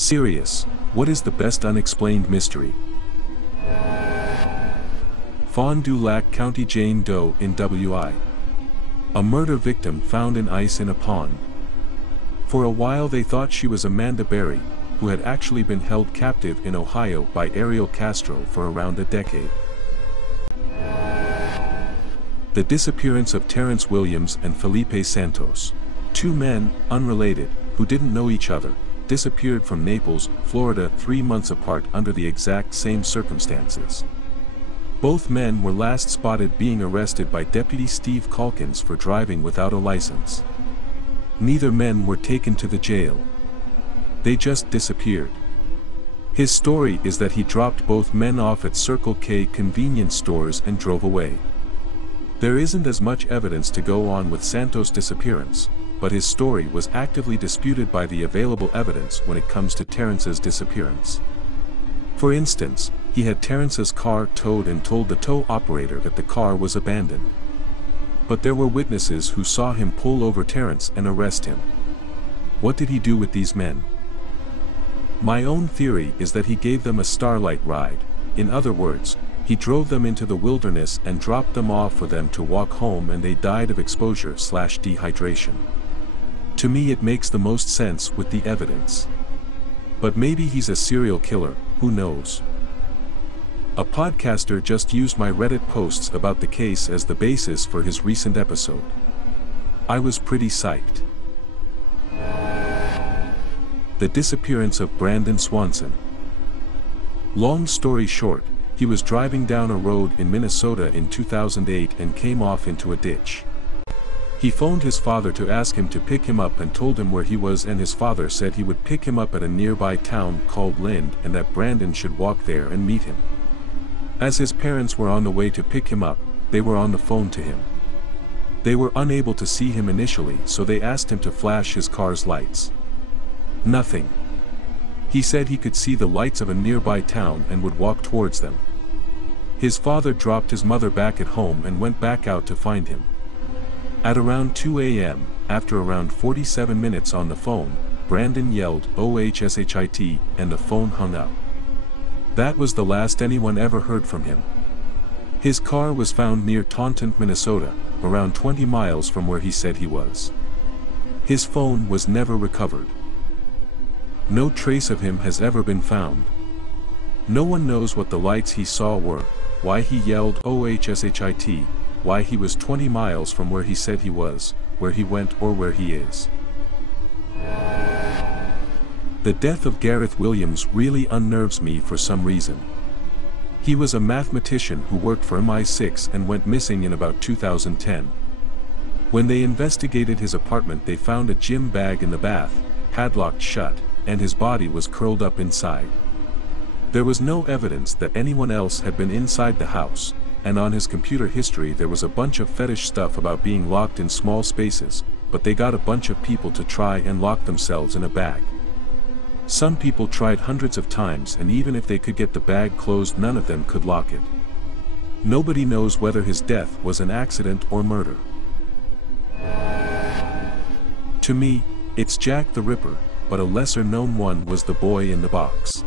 Serious, what is the best unexplained mystery? Fond du Lac County Jane Doe in WI. A murder victim found in ice in a pond. For a while they thought she was Amanda Berry, who had actually been held captive in Ohio by Ariel Castro for around a decade. The disappearance of Terrence Williams and Felipe Santos. Two men, unrelated, who didn't know each other, disappeared from Naples, Florida 3 months apart under the exact same circumstances. Both men were last spotted being arrested by Deputy Steve Calkins for driving without a license. Neither men were taken to the jail. They just disappeared. His story is that he dropped both men off at Circle K convenience stores and drove away. There isn't as much evidence to go on with Santos' disappearance, but his story was actively disputed by the available evidence when it comes to Terrence's disappearance. For instance, he had Terrence's car towed and told the tow operator that the car was abandoned. But there were witnesses who saw him pull over Terrence and arrest him. What did he do with these men? My own theory is that he gave them a starlight ride. In other words, he drove them into the wilderness and dropped them off for them to walk home, and they died of exposure/dehydration. To me it makes the most sense with the evidence. But maybe he's a serial killer, who knows? A podcaster just used my Reddit posts about the case as the basis for his recent episode. I was pretty psyched. The disappearance of Brandon Swanson. Long story short, he was driving down a road in Minnesota in 2008 and came off into a ditch. He phoned his father to ask him to pick him up and told him where he was, and his father said he would pick him up at a nearby town called Lind and that Brandon should walk there and meet him. As his parents were on the way to pick him up, they were on the phone to him. They were unable to see him initially, so they asked him to flash his car's lights. Nothing. He said he could see the lights of a nearby town and would walk towards them. His father dropped his mother back at home and went back out to find him. At around 2 a.m., after around 47 minutes on the phone, Brandon yelled "OHSHIT" and the phone hung up. That was the last anyone ever heard from him. His car was found near Taunton, Minnesota, around 20 miles from where he said he was. His phone was never recovered. No trace of him has ever been found. No one knows what the lights he saw were, why he yelled "OHSHIT", why he was 20 miles from where he said he was, where he went, or where he is. The death of Gareth Williams really unnerves me for some reason. He was a mathematician who worked for MI6 and went missing in about 2010. When they investigated his apartment, they found a gym bag in the bath, padlocked shut, and his body was curled up inside. There was no evidence that anyone else had been inside the house, and on his computer history there was a bunch of fetish stuff about being locked in small spaces, but they got a bunch of people to try and lock themselves in a bag. Some people tried hundreds of times, and even if they could get the bag closed, none of them could lock it. Nobody knows whether his death was an accident or murder. To me, it's Jack the Ripper, but a lesser-known one was the boy in the box.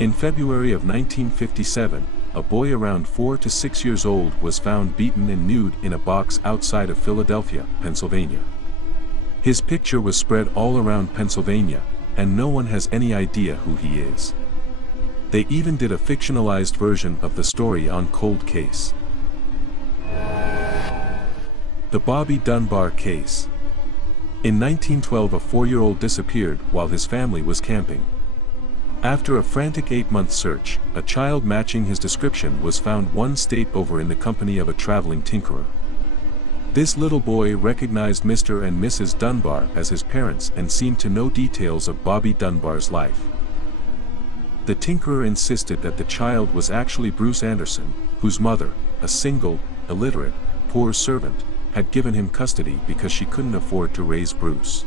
In February of 1957, a boy around 4 to 6 years old was found beaten and nude in a box outside of Philadelphia, Pennsylvania. His picture was spread all around Pennsylvania, and no one has any idea who he is. They even did a fictionalized version of the story on Cold Case. The Bobby Dunbar case. In 1912, a 4-year-old disappeared while his family was camping. After a frantic 8-month search, a child matching his description was found one state over in the company of a traveling tinkerer. This little boy recognized Mr. and Mrs. Dunbar as his parents and seemed to know details of Bobby Dunbar's life. The tinkerer insisted that the child was actually Bruce Anderson, whose mother, a single, illiterate, poor servant, had given him custody because she couldn't afford to raise Bruce.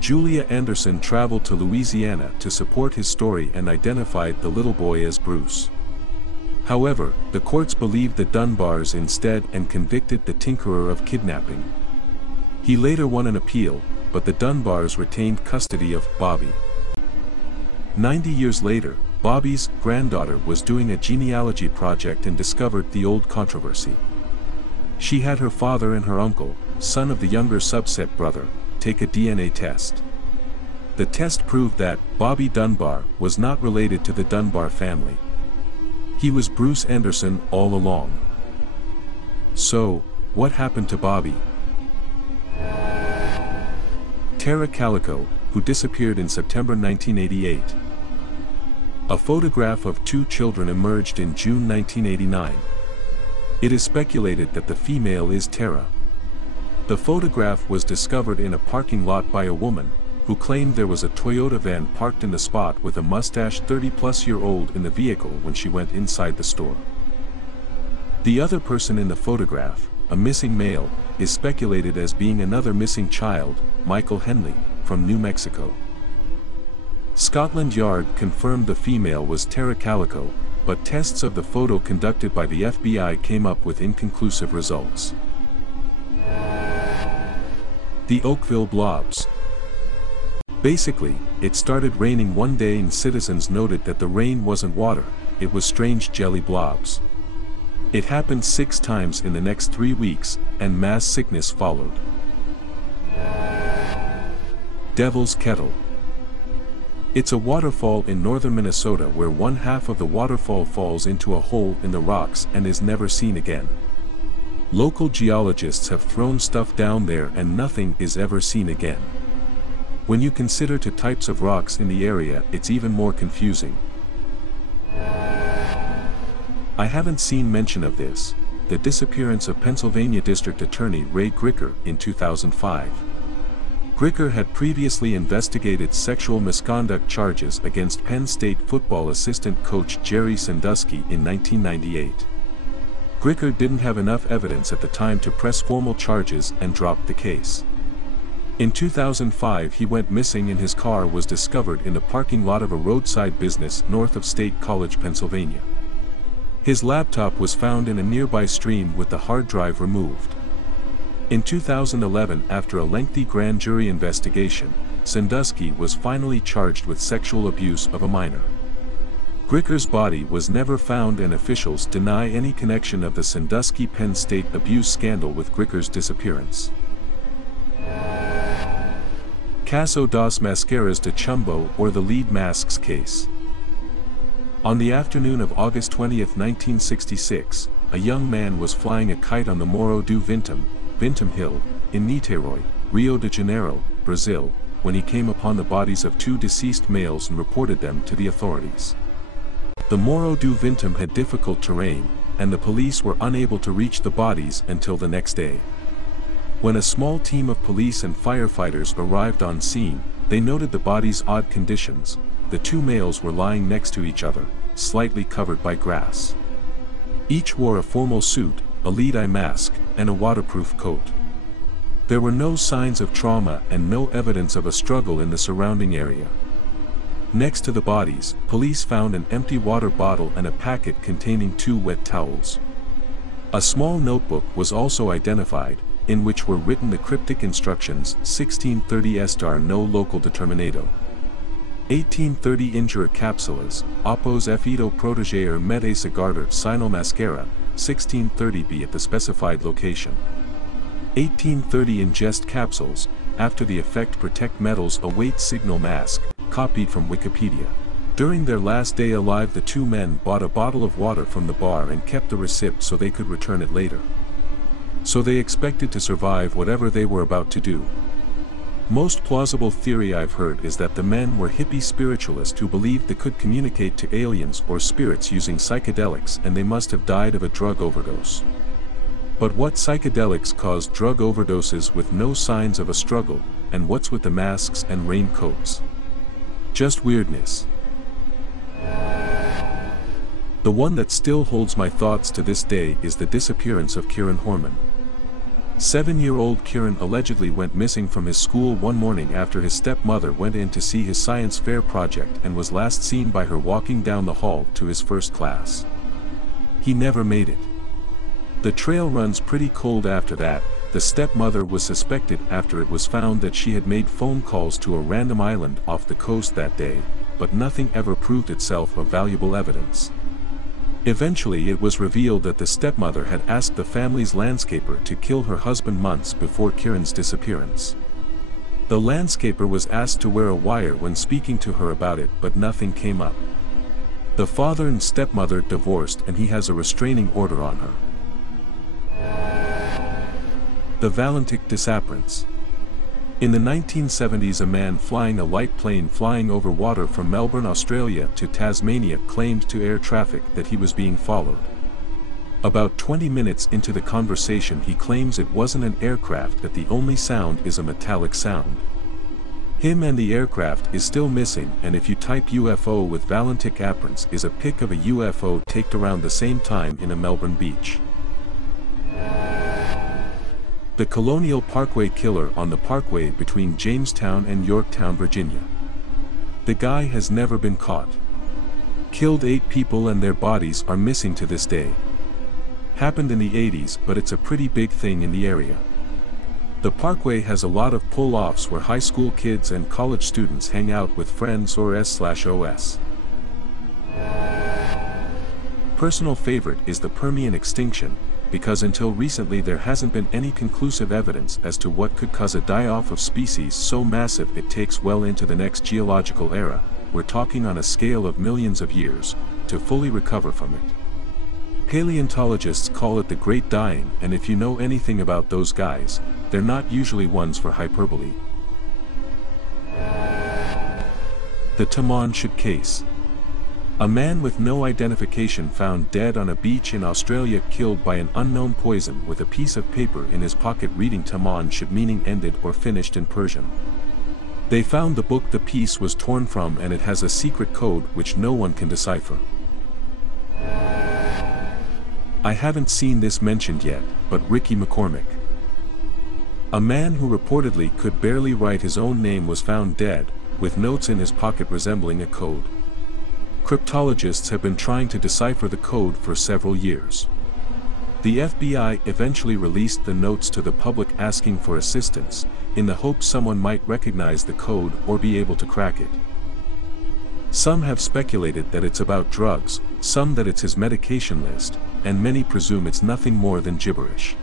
Julia Anderson traveled to Louisiana to support his story and identified the little boy as Bruce. However, the courts believed the Dunbars instead and convicted the tinkerer of kidnapping. He later won an appeal, but the Dunbars retained custody of Bobby. 90 years later, Bobby's granddaughter was doing a genealogy project and discovered the old controversy. She had her father and her uncle, son of the younger subset brother, take a DNA test. The test proved that Bobby Dunbar was not related to the Dunbar family. He was Bruce Anderson all along. So, what happened to Bobby? Tara Calico, who disappeared in September 1988. A photograph of two children emerged in June 1989. It is speculated that the female is Tara. The photograph was discovered in a parking lot by a woman, who claimed there was a Toyota van parked in the spot with a mustached 30-plus-year-old in the vehicle when she went inside the store. The other person in the photograph, a missing male, is speculated as being another missing child, Michael Henley, from New Mexico. Scotland Yard confirmed the female was Tara Calico, but tests of the photo conducted by the FBI came up with inconclusive results. The Oakville Blobs. Basically, it started raining one day and citizens noted that the rain wasn't water, it was strange jelly blobs. It happened 6 times in the next 3 weeks, and mass sickness followed. Devil's Kettle. It's a waterfall in northern Minnesota where one half of the waterfall falls into a hole in the rocks and is never seen again. Local geologists have thrown stuff down there and nothing is ever seen again. When you consider two types of rocks in the area, it's even more confusing. I haven't seen mention of this, the disappearance of Pennsylvania District Attorney Ray Cricker in 2005. Cricker had previously investigated sexual misconduct charges against Penn State football assistant coach Jerry Sandusky in 1998. Cricker didn't have enough evidence at the time to press formal charges and dropped the case. In 2005 he went missing and his car was discovered in the parking lot of a roadside business north of State College, Pennsylvania. His laptop was found in a nearby stream with the hard drive removed. In 2011, after a lengthy grand jury investigation, Sandusky was finally charged with sexual abuse of a minor. Cricker's body was never found and officials deny any connection of the Sandusky Penn State abuse scandal with Cricker's disappearance. Caso dos Mascaras de Chumbo, or the lead masks case. On the afternoon of August 20, 1966, a young man was flying a kite on the Morro do Vintam Hill, in Niterói, Rio de Janeiro, Brazil, when he came upon the bodies of 2 deceased males and reported them to the authorities. The Morro do Vintam had difficult terrain, and the police were unable to reach the bodies until the next day. When a small team of police and firefighters arrived on scene, they noted the bodies' odd conditions. The 2 males were lying next to each other, slightly covered by grass. Each wore a formal suit, a lead-eye mask, and a waterproof coat. There were no signs of trauma and no evidence of a struggle in the surrounding area. Next to the bodies, police found an empty water bottle and a packet containing 2 wet towels. A small notebook was also identified, in which were written the cryptic instructions 1630 estar no local determinado. 1830 injure capsulas, opos efito proteger mede cigarder sino mascara, 1630 be at the specified location. 1830 ingest capsules, after the effect protect metals await signal mask, copied from Wikipedia. During their last day alive the 2 men bought a bottle of water from the bar and kept the receipt so they could return it later. So they expected to survive whatever they were about to do. Most plausible theory I've heard is that the men were hippie spiritualists who believed they could communicate to aliens or spirits using psychedelics and they must have died of a drug overdose. But what psychedelics caused drug overdoses with no signs of a struggle, and what's with the masks and raincoats? Just weirdness. The one that still holds my thoughts to this day is the disappearance of Kieran Horman. 7-year-old Kieran allegedly went missing from his school one morning after his stepmother went in to see his science fair project and was last seen by her walking down the hall to his first class. He never made it. The trail runs pretty cold after that. The stepmother was suspected after it was found that she had made phone calls to a random island off the coast that day, but nothing ever proved itself of valuable evidence. Eventually it was revealed that the stepmother had asked the family's landscaper to kill her husband months before Kieran's disappearance. The landscaper was asked to wear a wire when speaking to her about it, but nothing came up. The father and stepmother divorced and he has a restraining order on her. The Valentic Disappearance. In the 1970s, a man flying a light plane flying over water from Melbourne, Australia to Tasmania claimed to air traffic that he was being followed. About 20 minutes into the conversation he claims it wasn't an aircraft, that the only sound is a metallic sound. Him and the aircraft is still missing, and if you type UFO with Valentic Disappearance is a pic of a UFO taken around the same time in a Melbourne beach. The Colonial Parkway Killer on the parkway between Jamestown and Yorktown, Virginia. The guy has never been caught. Killed 8 people and their bodies are missing to this day. Happened in the 80s, but it's a pretty big thing in the area. The parkway has a lot of pull-offs where high school kids and college students hang out with friends or S/OS. Personal favorite is the Permian Extinction, because until recently there hasn't been any conclusive evidence as to what could cause a die-off of species so massive it takes well into the next geological era, we're talking on a scale of millions of years, to fully recover from it. Paleontologists call it the Great Dying, and if you know anything about those guys, they're not usually ones for hyperbole. The Tamanshud Case. A man with no identification found dead on a beach in Australia, killed by an unknown poison, with a piece of paper in his pocket reading Tamanshud, meaning ended or finished in Persian. They found the book the piece was torn from, and it has a secret code which no one can decipher. I haven't seen this mentioned yet, but Ricky McCormick. A man who reportedly could barely write his own name was found dead, with notes in his pocket resembling a code. Cryptologists have been trying to decipher the code for several years. The FBI eventually released the notes to the public asking for assistance, in the hope someone might recognize the code or be able to crack it. Some have speculated that it's about drugs, some that it's his medication list, and many presume it's nothing more than gibberish.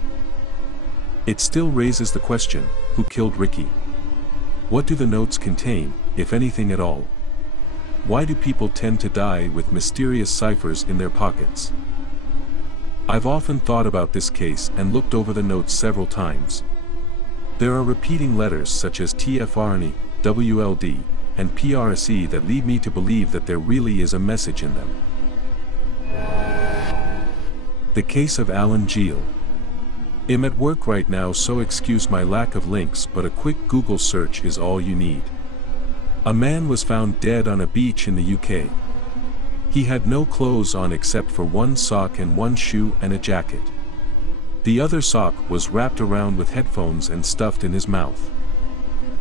It still raises the question, who killed Ricky? What do the notes contain, if anything at all? Why do people tend to die with mysterious ciphers in their pockets? I've often thought about this case and looked over the notes several times. There are repeating letters such as TFRNE, WLD, and PRSE that lead me to believe that there really is a message in them. The case of Alan Geale. I'm at work right now, so excuse my lack of links, but a quick Google search is all you need. A man was found dead on a beach in the UK. He had no clothes on except for one sock and one shoe and a jacket. The other sock was wrapped around with headphones and stuffed in his mouth.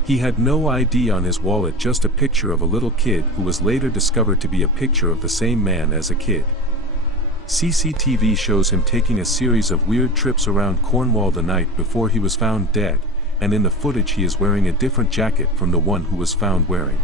He had no ID on his wallet, just a picture of a little kid who was later discovered to be a picture of the same man as a kid. CCTV shows him taking a series of weird trips around Cornwall the night before he was found dead, and in the footage he is wearing a different jacket from the one who was found wearing.